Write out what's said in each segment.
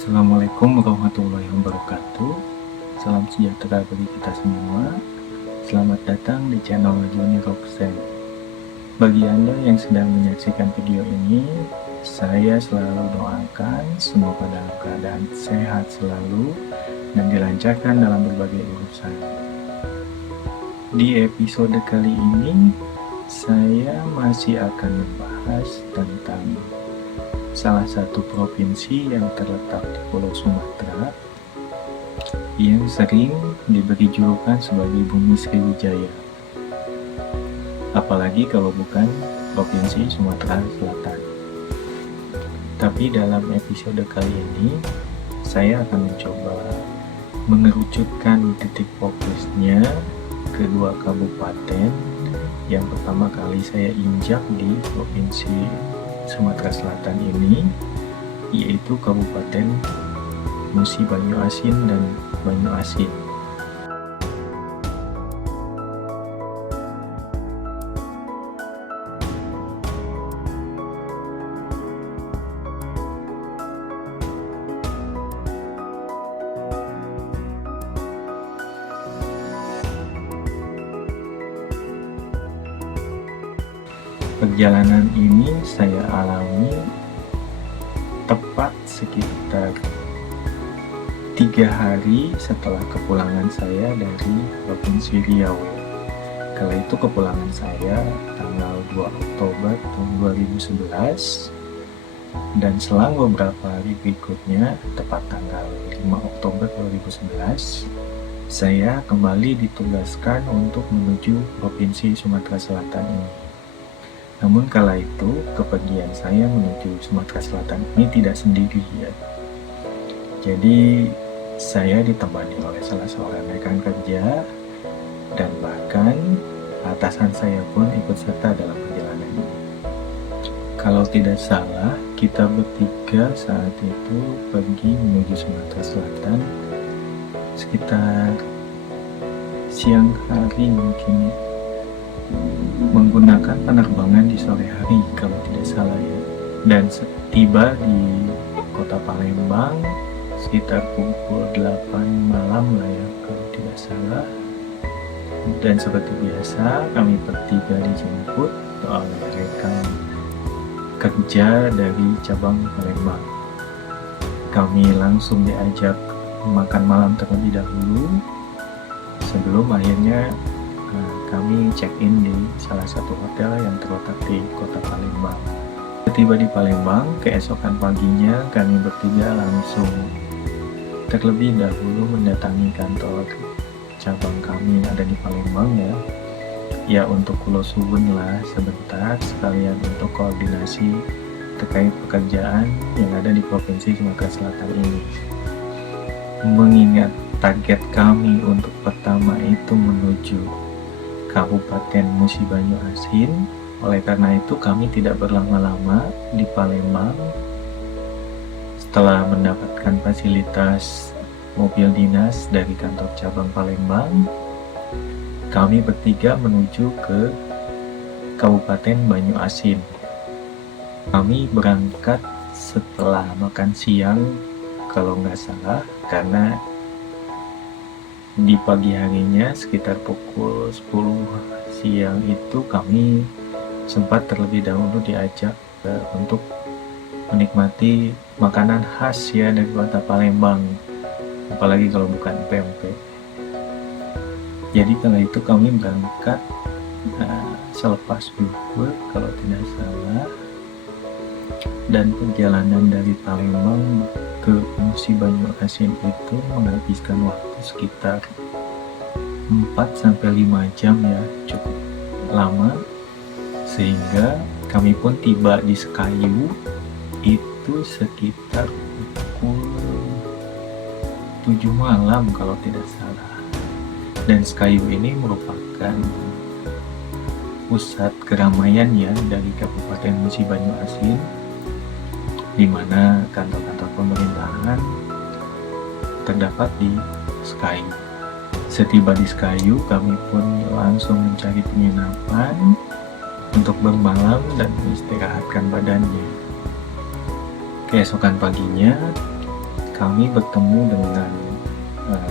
Assalamualaikum warahmatullahi wabarakatuh. Salam sejahtera bagi kita semua. Selamat datang di channel Johnny Roxen. Bagi Anda yang sedang menyaksikan video ini, saya selalu doakan semoga dalam keadaan sehat selalu dan dilancarkan dalam berbagai urusan. Di episode kali ini, saya masih akan membahas tentang salah satu provinsi yang terletak di Pulau Sumatera yang sering diberi julukan sebagai Bumi Sriwijaya, apalagi kalau bukan Provinsi Sumatera Selatan. Tapi dalam episode kali ini saya akan mencoba mengerucutkan titik fokusnya kedua kabupaten yang pertama kali saya injak di Provinsi Sumatera Selatan ini, yaitu Kabupaten Musi Banyu Asin dan Banyu Asin. Perjalanan ini saya alami tepat sekitar 3 hari setelah kepulangan saya dari Provinsi Riau. Kala itu kepulangan saya tanggal 2 Oktober tahun 2011, dan selang beberapa hari berikutnya, tepat tanggal 5 Oktober 2011, saya kembali ditugaskan untuk menuju Provinsi Sumatera Selatan ini. Namun kala itu, kepergian saya menuju Sumatera Selatan ini tidak sendiri ya. Jadi, saya ditemani oleh salah seorang rekan kerja, dan bahkan atasan saya pun ikut serta dalam perjalanan ini. Kalau tidak salah, kita bertiga saat itu pergi menuju Sumatera Selatan sekitar siang hari mungkin, menggunakan penerbangan di sore hari kalau tidak salah ya, dan tiba di kota Palembang sekitar pukul 8 malam lah ya kalau tidak salah. Dan seperti biasa kami bertiga dijemput oleh rekan kerja dari cabang Palembang. Kami langsung diajak makan malam terlebih dahulu sebelum akhirnya kami check-in di salah satu hotel yang terletak di kota Palembang. Tiba di Palembang, keesokan paginya kami bertiga langsung terlebih dahulu mendatangi kantor cabang kami yang ada di Palembang ya untuk kulo suwun lah sebentar, sekalian untuk koordinasi terkait pekerjaan yang ada di Provinsi Sumatera Selatan ini. Mengingat target kami untuk pertama itu menuju Kabupaten Musi Banyu Asin, oleh karena itu kami tidak berlama-lama di Palembang. Setelah mendapatkan fasilitas mobil dinas dari kantor cabang Palembang, kami bertiga menuju ke Kabupaten Banyu Asin. Kami berangkat setelah makan siang kalau nggak salah, karena di pagi harinya sekitar pukul 10 siang itu kami sempat terlebih dahulu diajak untuk menikmati makanan khas ya dari kota Palembang, apalagi kalau bukan pempek. Jadi kala itu kami berangkat selepas zuhur kalau tidak salah, dan perjalanan dari Palembang ke Musi Banyu Asin itu menghabiskan waktu sekitar 4-5 jam ya, cukup lama, sehingga kami pun tiba di Sekayu itu sekitar pukul 7 malam kalau tidak salah. Dan Sekayu ini merupakan pusat keramaian ya dari Kabupaten Musi Banyu Asin, di mana kantor-kantor pemerintahan terdapat di Sekayu. Setiba di Sekayu, kami pun langsung mencari penginapan untuk bermalam dan mengistirahatkan badannya. Keesokan paginya, kami bertemu dengan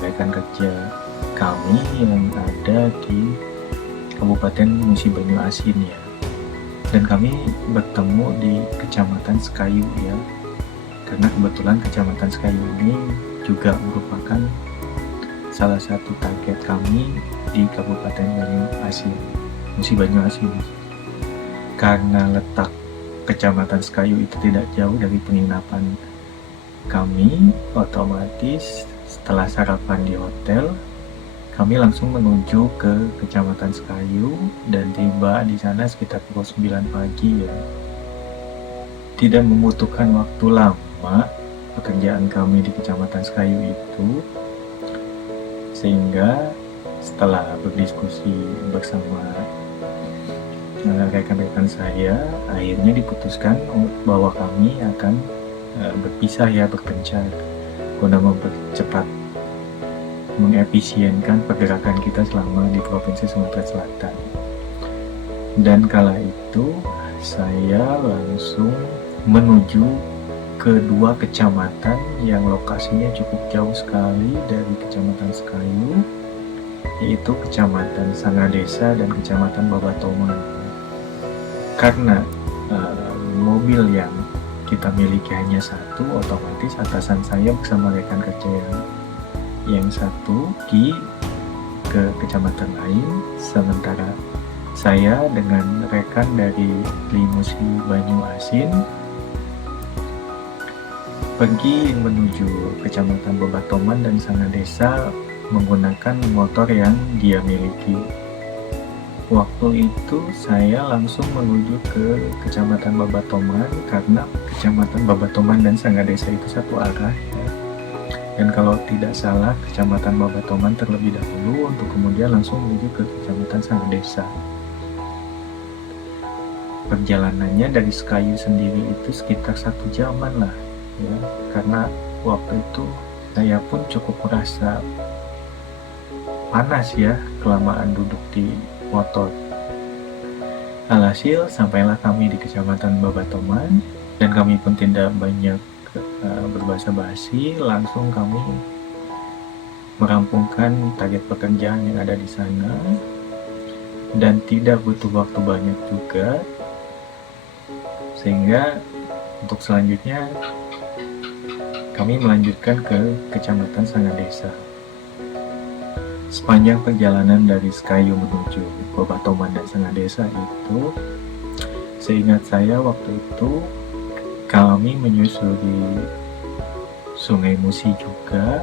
rekan kerja kami yang ada di Kabupaten Musi Banyu Asin ya. Dan kami bertemu di Kecamatan Sekayu ya. Karena kebetulan Kecamatan Sekayu ini juga merupakan salah satu target kami di Kabupaten Banyu Asin, Musi Banyu Asin. Karena letak Kecamatan Sekayu itu tidak jauh dari penginapan kami, otomatis setelah sarapan di hotel, kami langsung menuju ke Kecamatan Sekayu dan tiba di sana sekitar pukul 9 pagi ya. Tidak membutuhkan waktu lama pekerjaan kami di Kecamatan Sekayu itu, sehingga setelah berdiskusi bersama rekan-rekan saya, akhirnya diputuskan bahwa kami akan berpisah ya, berpencar guna mempercepat, mengefisienkan pergerakan kita selama di Provinsi Sumatera Selatan. Dan kala itu saya langsung menuju ke dua kecamatan yang lokasinya cukup jauh sekali dari Kecamatan Sekayu, yaitu Kecamatan Sangadesa dan Kecamatan Babatoman. Karena mobil yang kita miliki hanya satu, otomatis atasan saya bersama rekan kerja yang satu pergi ke kecamatan lain, sementara saya dengan rekan dari Musi Banyu Asin pergi menuju Kecamatan Babatoman dan Sangadesa menggunakan motor yang dia miliki. Waktu itu saya langsung menuju ke Kecamatan Babatoman karena Kecamatan Babatoman dan Sangadesa itu satu arah ya. Dan kalau tidak salah, Kecamatan Babatoman terlebih dahulu untuk kemudian langsung menuju ke Kecamatan Sangadesa. Perjalanannya dari Sekayu sendiri itu sekitar 1 jaman lah ya, karena waktu itu saya pun cukup merasa panas ya, kelamaan duduk di motor. Alhasil sampailah kami di Kecamatan Babatoman dan kami pun tidak banyak berbahasa basi, langsung kami merampungkan target pekerjaan yang ada di sana dan tidak butuh waktu banyak juga, sehingga untuk selanjutnya kami melanjutkan ke Kecamatan Sangadesa. Sepanjang perjalanan dari Sekayu menuju Babatoman dan Sangadesa itu, seingat saya waktu itu kami menyusuri Sungai Musi juga,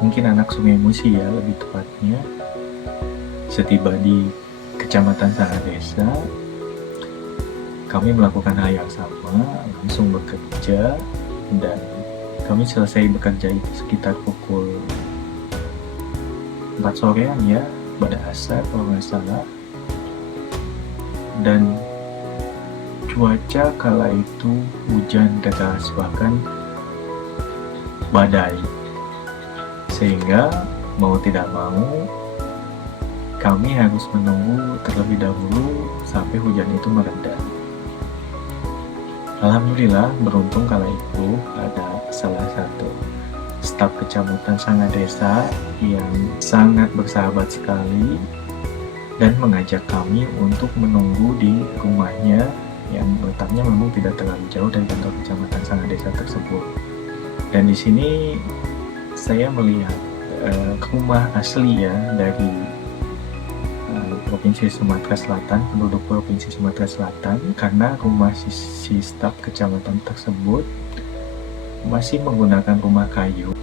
mungkin anak Sungai Musi ya lebih tepatnya. Setiba di Kecamatan Sangadesa, kami melakukan hal yang sama, langsung bekerja, dan kami selesai bekerja itu sekitar pukul 4 sorean ya, pada asar kalau nggak salah. Dan cuaca kala itu hujan deras, bahkan badai, sehingga mau tidak mau kami harus menunggu terlebih dahulu sampai hujan itu mereda. Alhamdulillah beruntung kala itu ada salah satu staf Kecamatan Sangadesa yang sangat bersahabat sekali dan mengajak kami untuk menunggu di rumahnya yang letaknya memang tidak terlalu jauh dari kantor Kecamatan Sangadesa tersebut. Dan di sini saya melihat rumah asli ya dari Provinsi Sumatera Selatan, penduduk Provinsi Sumatera Selatan, karena rumah si staf kecamatan tersebut masih menggunakan rumah kayu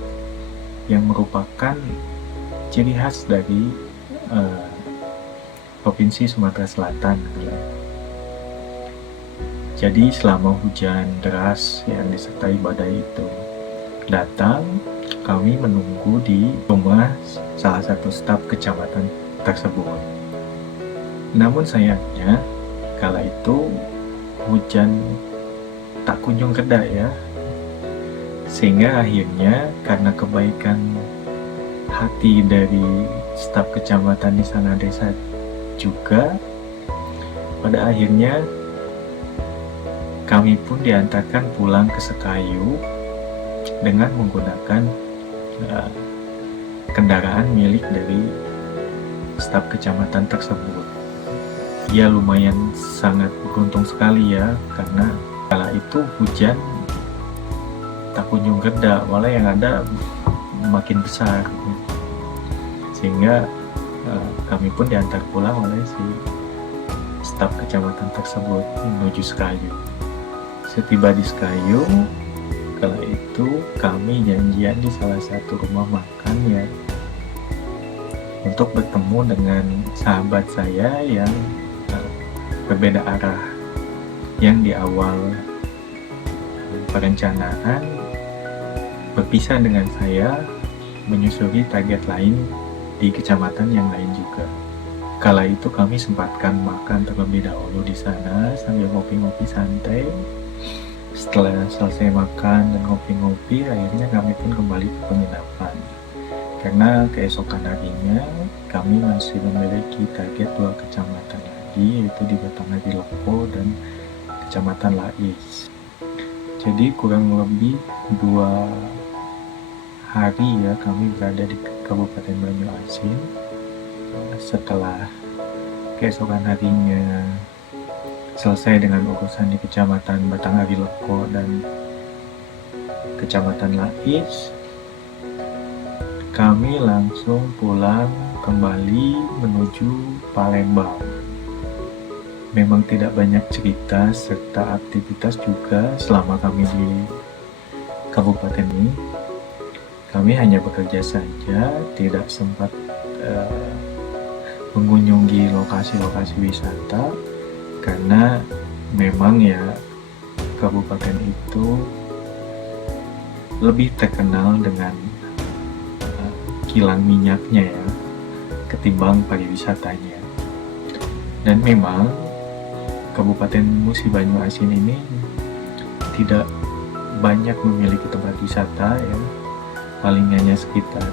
yang merupakan ciri khas dari Provinsi Sumatera Selatan. Jadi selama hujan deras yang disertai badai itu datang, kami menunggu di rumah salah satu staf kecamatan tersebut. Namun sayangnya kala itu hujan tak kunjung reda ya, sehingga akhirnya karena kebaikan hati dari staf kecamatan di Sangadesa juga, pada akhirnya kami pun diantarkan pulang ke Sekayu dengan menggunakan kendaraan milik dari staf kecamatan tersebut. Ya lumayan sangat beruntung sekali ya, karena kala itu hujan tak kunjung reda, malah yang ada makin besar, sehingga kami pun diantar pulang oleh si staf kecamatan tersebut menuju Sekayu. Setiba di Sekayu, kala itu kami janjian di salah satu rumah makan ya, untuk bertemu dengan sahabat saya yang berbeda arah, yang di awal perencanaan berpisah dengan saya menyusuri target lain di kecamatan yang lain juga. Kala itu kami sempatkan makan terlebih dahulu di sana sambil ngopi-ngopi santai. Setelah selesai makan dan ngopi-ngopi, akhirnya kami pun kembali ke penginapan. Karena keesokan harinya kami masih memiliki target 2 kecamatan lagi, yaitu di Batanghari Loko dan Kecamatan Lais. Jadi kurang lebih 2 hari ya kami berada di Kabupaten Banyuasin. Setelah keesokan harinya selesai dengan urusan di Kecamatan Batanghari Loko dan Kecamatan Lais, kami langsung pulang kembali menuju Palembang. Memang tidak banyak cerita serta aktivitas juga selama kami di kabupaten ini. Kami hanya bekerja saja, tidak sempat mengunjungi lokasi-lokasi wisata, karena memang ya kabupaten itu lebih terkenal dengan kilang minyaknya ya, ketimbang pariwisatanya. Dan memang Kabupaten Musi Banyuasin ini tidak banyak memiliki tempat wisata ya, paling hanya sekitar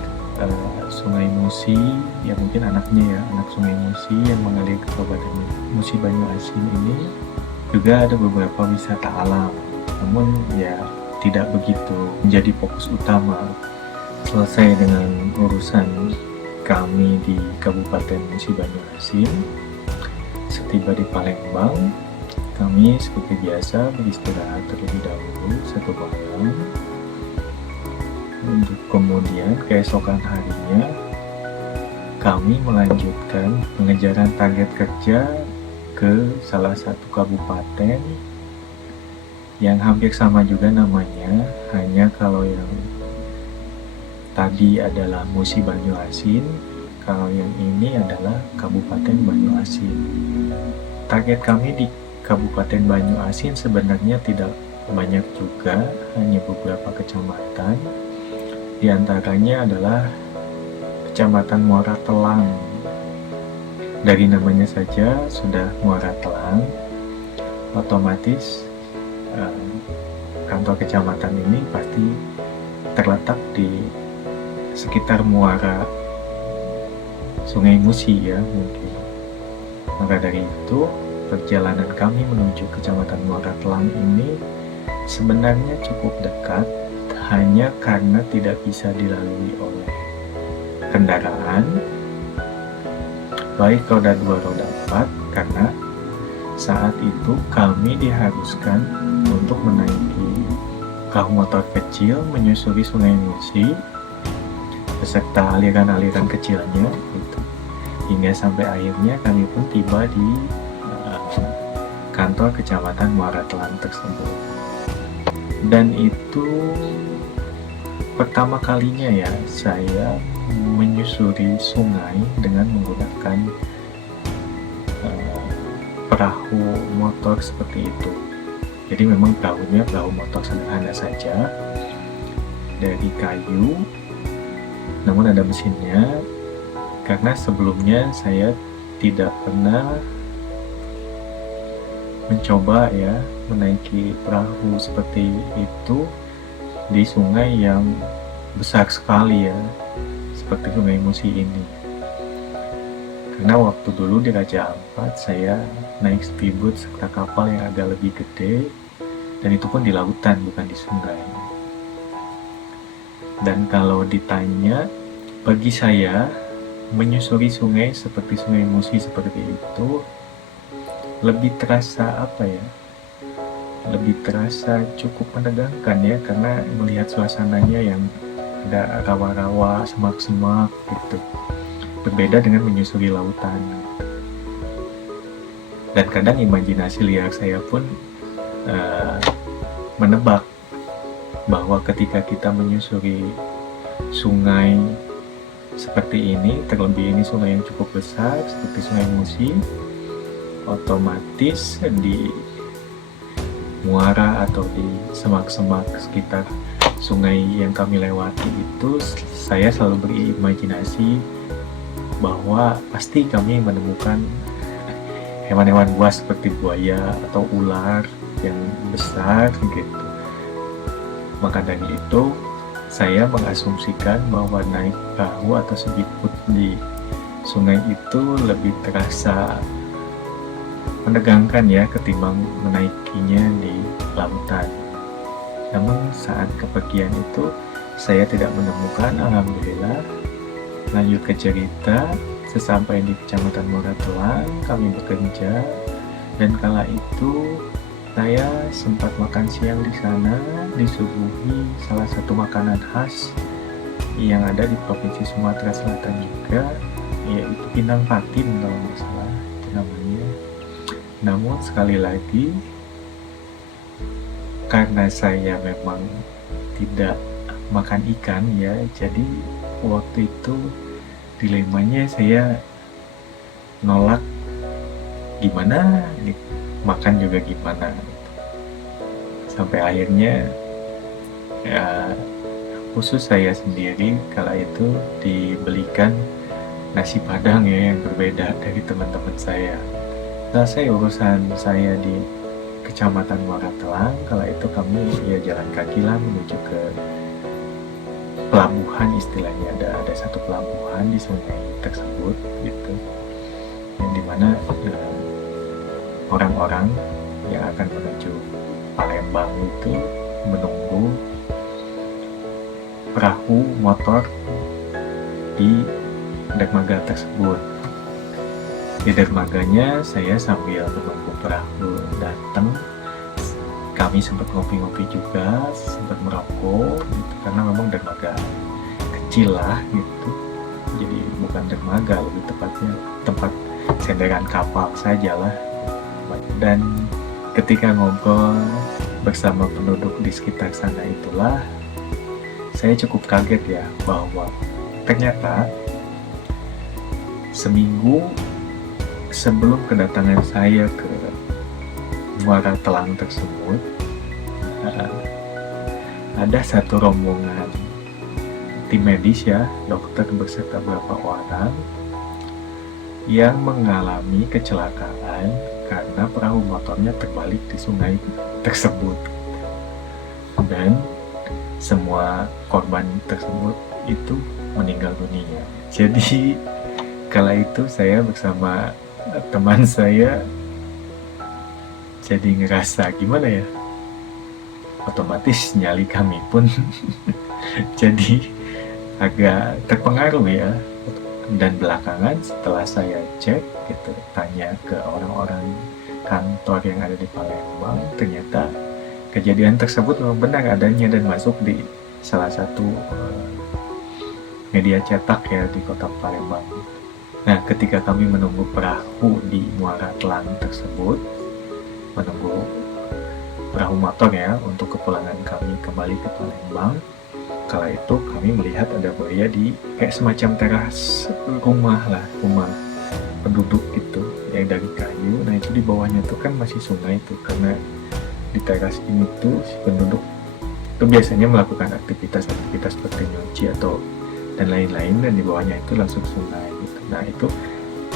Sungai Musi, ya mungkin anaknya ya, anak Sungai Musi yang mengalir ke Kabupaten Musi Banyuasin ini. Juga ada beberapa wisata alam, namun ya tidak begitu menjadi fokus utama. Selesai dengan urusan kami di Kabupaten Musi Banyuasin, setiba di Palembang, kami seperti biasa beristirahat terlebih dahulu 1 malam. Untuk kemudian keesokan harinya kami melanjutkan pengejaran target kerja ke salah satu kabupaten yang hampir sama juga namanya, hanya kalau yang tadi adalah Musi Banyuasin, kalau yang ini adalah Kabupaten Banyuasin. Target kami di Kabupaten Banyuasin sebenarnya tidak banyak juga, hanya beberapa kecamatan. Di antaranya adalah Kecamatan Muara Telang. Dari namanya saja sudah Muara Telang, otomatis kantor kecamatan ini pasti terletak di sekitar muara Sungai Musi ya mungkin. Maka dari itu perjalanan kami menuju Kecamatan Muara Telang ini sebenarnya cukup dekat, hanya karena tidak bisa dilalui oleh kendaraan baik roda 2 roda 4, karena saat itu kami diharuskan untuk menaiki perahu motor kecil menyusuri Sungai Musi beserta aliran-aliran kecilnya gitu. Hingga sampai akhirnya kami pun tiba di kantor Kecamatan Muara Telang tersebut. Dan itu pertama kalinya ya saya menyusuri sungai dengan menggunakan perahu motor seperti itu. Jadi memang perahunya perahu motor sederhana saja dari kayu, namun ada mesinnya, karena sebelumnya saya tidak pernah mencoba ya menaiki perahu seperti itu di sungai yang besar sekali ya, seperti Sungai Musi ini. Karena waktu dulu di Raja Ampat saya naik speedboat serta kapal yang agak lebih gede, dan itu pun di lautan bukan di sungai. Dan kalau ditanya, bagi saya menyusuri sungai seperti Sungai Musi seperti itu lebih terasa apa ya? Lebih terasa cukup menegangkan ya, karena melihat suasananya yang ada rawa-rawa, semak-semak gitu. Berbeda dengan menyusuri lautan. Dan kadang imajinasi liar saya pun menebak bahwa ketika kita menyusuri sungai seperti ini, terlebih ini sungai yang cukup besar seperti Sungai Musi, otomatis di muara atau di semak-semak sekitar sungai yang kami lewati itu, saya selalu berimajinasi bahwa pasti kami menemukan hewan-hewan buas seperti buaya atau ular yang besar gitu. Maka dari itu saya mengasumsikan bahwa naik perahu atau speedboat di sungai itu lebih terasa menegangkan ya ketimbang menaikinya di lautan. Namun saat kepergian itu saya tidak menemukan, alhamdulillah. Lanjut ke cerita, sesampai di Kecamatan Moratulang kami bekerja, dan kala itu saya sempat makan siang di sana, disuguhi salah satu makanan khas yang ada di Provinsi Sumatera Selatan juga, yaitu Pinang Patin kalau nggak salah itu namanya. Namun sekali lagi, karena saya memang tidak makan ikan ya, jadi waktu itu dilemanya saya nolak gimana gitu, makan juga gimana gitu. Sampai akhirnya ya, khusus saya sendiri kala itu dibelikan nasi padang ya, yang berbeda dari teman-teman saya. Selesai urusan saya di Kecamatan Moratulang, kala itu kami ya jalan kaki lah menuju ke pelabuhan, istilahnya ada satu pelabuhan di sungai tersebut gitu, yang dimana orang-orang yang akan menuju Palembang itu menunggu perahu motor di dermaga tersebut. Di dermaganya saya sambil menunggu perahu datang, kami sempat ngopi-ngopi juga, sempat merokok gitu, karena memang dermaga kecil lah gitu, jadi bukan dermaga, lebih tepatnya tempat senderan kapal saja lah. Dan ketika ngobrol bersama penduduk di sekitar sana itulah saya cukup kaget ya, bahwa ternyata seminggu sebelum kedatangan saya ke Muara Telang tersebut, ada satu rombongan tim medis ya, dokter beserta beberapa orang yang mengalami kecelakaan karena perahu motornya terbalik di sungai tersebut, dan semua korban tersebut itu meninggal dunia. Jadi kala itu saya bersama teman saya jadi ngerasa gimana ya, otomatis nyali kami pun jadi agak terpengaruh ya. Dan belakangan setelah saya cek gitu, tanya ke orang-orang kantor yang ada di Palembang, ternyata kejadian tersebut memang benar adanya dan masuk di salah satu media cetak ya di kota Palembang. Nah, ketika kami menunggu perahu di Muara Telang tersebut, menunggu perahu motor ya untuk kepulangan kami kembali ke Palembang, kala itu kami melihat ada buaya di kayak semacam teras rumah penduduk gitu yang dari kayu. Nah itu di bawahnya tuh kan masih sungai tuh, karena di teras ini tuh si penduduk itu biasanya melakukan aktivitas seperti nyuci atau dan lain-lain, dan di bawahnya itu langsung sungai gitu. Nah itu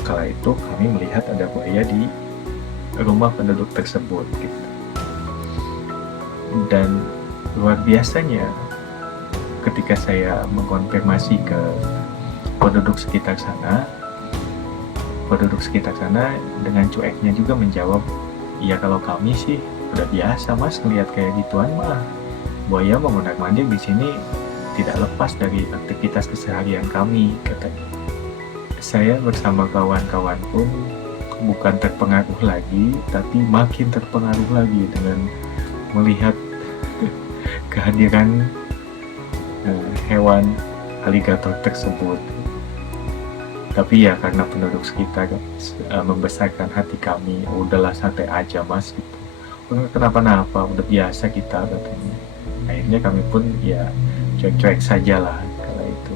kala itu kami melihat ada buaya di rumah penduduk tersebut gitu. Dan luar biasanya ketika saya mengkonfirmasi ke penduduk sekitar sana dengan cueknya juga menjawab, iya kalau kami sih udah biasa mas ngelihat kayak gituan mah, buaya mau mondar-mandir di sini tidak lepas dari aktivitas keseharian kami, katanya. Saya bersama kawan-kawan pun bukan terpengaruh lagi, tapi makin terpengaruh lagi dengan melihat kehadiran hewan aligator tersebut. Tapi ya karena penduduk sekitar membesarkan hati kami, udahlah santai aja mas gitu. Kenapa-napa, udah biasa kita, katanya. Akhirnya kami pun ya cuek-cuek saja lah kala itu.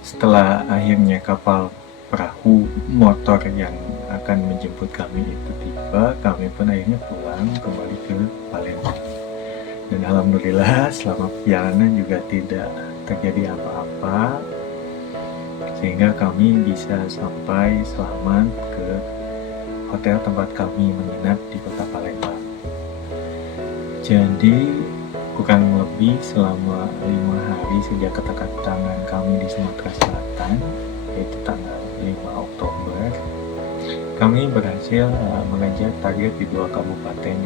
Setelah akhirnya kapal perahu motor yang akan menjemput kami itu tiba, kami pun akhirnya pulang kembali ke Palembang. Dan alhamdulillah selama perjalanan juga tidak terjadi apa-apa, sehingga kami bisa sampai selamat ke hotel tempat kami menginap di kota Palembang. Jadi kurang lebih selama 5 hari sejak kedatangan kami di Sumatera Selatan, yaitu tanggal 5 Oktober, kami berhasil mengejar target di 2 kabupaten,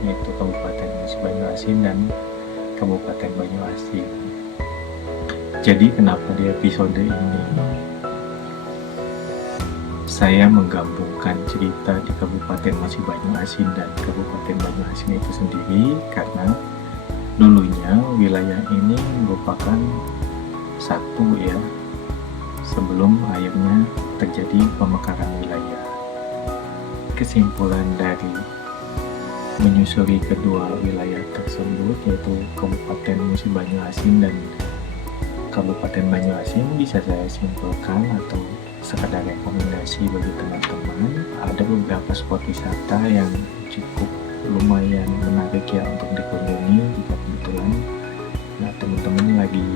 yaitu Kabupaten Musi Banyuasin dan Kabupaten Banyuasin. Jadi kenapa di episode ini saya menggabungkan cerita di Kabupaten Musi Banyuasin dan Kabupaten Banyuasin itu sendiri, karena dulunya wilayah ini merupakan satu ya, sebelum akhirnya terjadi pemekaran wilayah. Kesimpulan dari menyusuri kedua wilayah tersebut, yaitu Kabupaten Musi Banyuasin dan Kabupaten Banyuasin, bisa saya simpulkan atau sekadar rekomendasi bagi teman-teman, ada beberapa spot wisata yang cukup lumayan menarik ya untuk dikunjungi jika kebetulan teman-teman lagi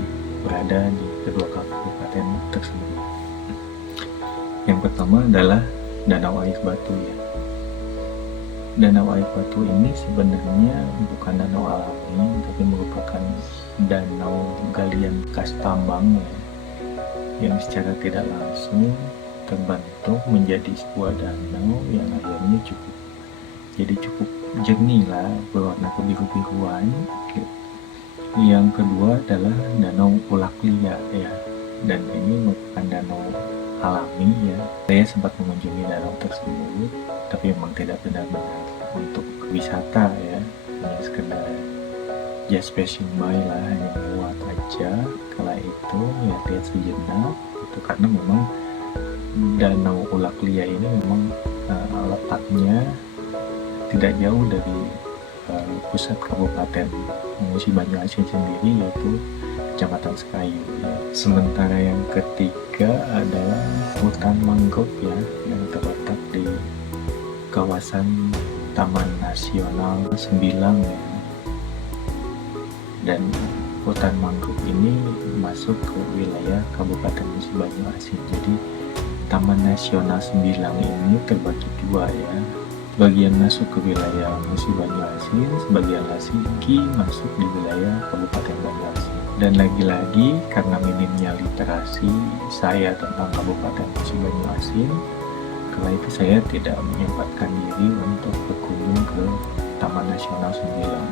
berada di kedua kabupaten tersebut. Yang pertama adalah Danau Air Batu ya. Danau Air Batu ini sebenarnya bukan danau alami, tapi merupakan danau galian bekas tambang ya, yang secara tidak langsung terbentuk menjadi sebuah danau yang akhirnya cukup jernih lah, berwarna kebiru-biruan. Yang kedua adalah Danau Ulak Lia ya, dan ini merupakan danau alami ya. Saya sempat mengunjungi danau tersebut, tapi memang tidak benar-benar untuk wisata ya, hanya sekedar just passing by lah, hanya lewat aja kala itu ya, lihat sejenak itu, karena memang Danau Ulak Lia ini memang letaknya tidak jauh dari pusat Kabupaten Musi Banyuasin sendiri, yaitu Kecamatan Sekayu ya. Sementara yang ketiga adalah hutan mangrove ya, yang terletak di kawasan Taman Nasional Sembilang ya. Dan hutan mangrove ini masuk ke wilayah Kabupaten Musi Banyuasin. Jadi Taman Nasional Sembilang ini terbagi dua ya. Bagian masuk ke wilayah Musi Banyuasin, sebagian lagi masuk di wilayah Kabupaten Banyuasin. Dan lagi-lagi karena minimnya literasi saya tentang Kabupaten Musi Banyuasin, kala itu saya tidak menyempatkan diri untuk berkunjung ke Taman Nasional Sembilang.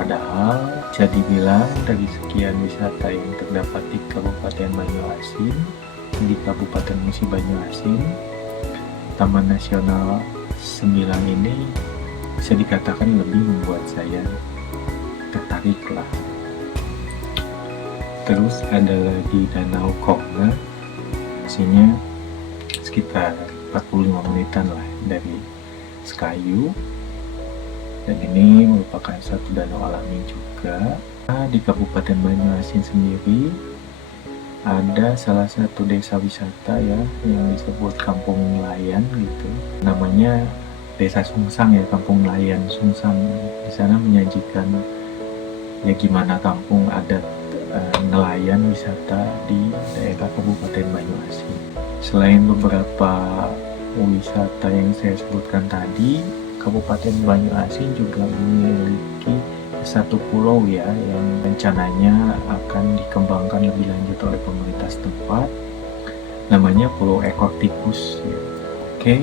Padahal bisa dibilang dari sekian wisata yang terdapat di Kabupaten Banyuasin, di Kabupaten Musi Banyuasin, Taman Nasional Sembilang ini bisa dikatakan lebih membuat saya tertarik lah. Terus ada lagi Danau Kongna, isinya sekitar 45 menitan lah dari Sekayu, dan ini merupakan satu danau alami juga. Di Kabupaten Banyuasin sendiri ada salah satu desa wisata ya yang disebut Kampung Nelayan gitu. Namanya Desa Sungsang ya, Kampung Nelayan Sungsang. Di sana menyajikan ya gimana kampung adat nelayan wisata di daerah Kabupaten Banyuasin. Selain beberapa wisata yang saya sebutkan tadi, Kabupaten Banyuasin juga memiliki satu pulau ya yang rencananya akan dikembangkan lebih lanjut oleh pemerintah setempat, namanya Pulau Ekor Tikus ya. Oke,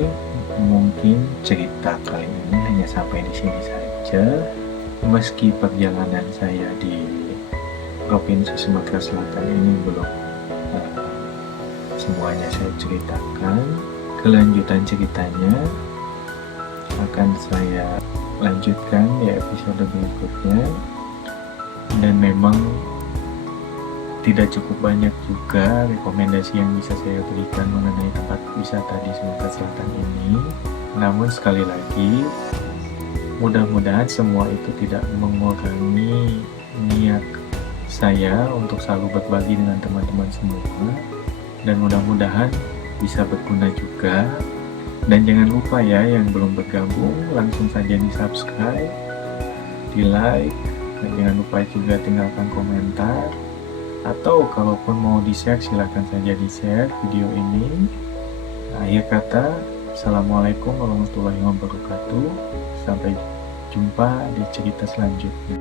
mungkin cerita kali ini hanya sampai di sini saja. Meski perjalanan saya di Provinsi Sumatera Selatan ini belum semuanya saya ceritakan. Kelanjutan ceritanya akan saya lanjutkan di episode berikutnya, dan memang tidak cukup banyak juga rekomendasi yang bisa saya berikan mengenai tempat wisata di Sumatera Selatan ini. Namun sekali lagi, mudah-mudahan semua itu tidak mengurangi niat saya untuk selalu berbagi dengan teman-teman semua, dan mudah-mudahan bisa berguna juga. Dan jangan lupa ya, yang belum bergabung langsung saja di subscribe, di like, dan jangan lupa juga tinggalkan komentar, atau kalaupun mau di share silahkan saja di share video ini. Akhir kata, Assalamualaikum warahmatullahi wabarakatuh. Sampai jumpa di cerita selanjutnya.